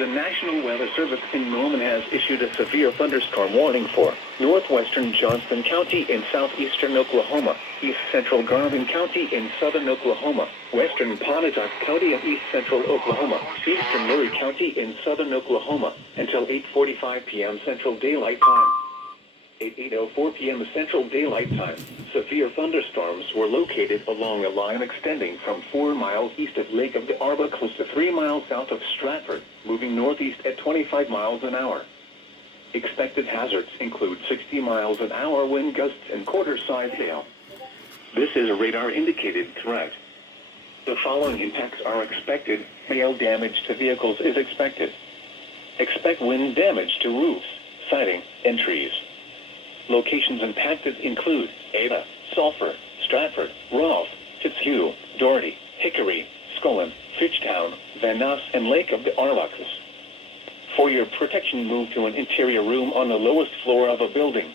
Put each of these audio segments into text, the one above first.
The National Weather Service in Norman has issued a severe thunderstorm warning for northwestern Johnston County in southeastern Oklahoma, east central Garvin County in southern Oklahoma, western Pontotoc County in east central Oklahoma, eastern Murray County in southern Oklahoma, until 8:45 p.m. Central Daylight Time. At 8:04 p.m. Central Daylight Time, severe thunderstorms were located along a line extending from 4 miles east of Lake of the Arba close to 3 miles south of Stratford, moving northeast at 25 miles an hour. Expected hazards include 60 miles an hour wind gusts and quarter-size hail. This is a radar-indicated threat. The following impacts are expected. Hail damage to vehicles is expected. Expect wind damage to roofs, siding, and trees. Locations impacted include Ada, Sulphur, Stratford, Rolfe, Fitzhugh, Doherty, Hickory, Scullin, Fitchtown, Van Nuys, and Lake of the Arbuckles. For your protection, move to an interior room on the lowest floor of a building.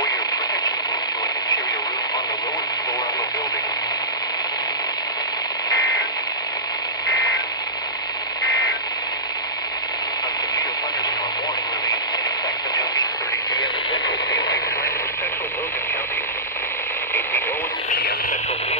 For your protection, move to an interior room on the lowest floor of a building.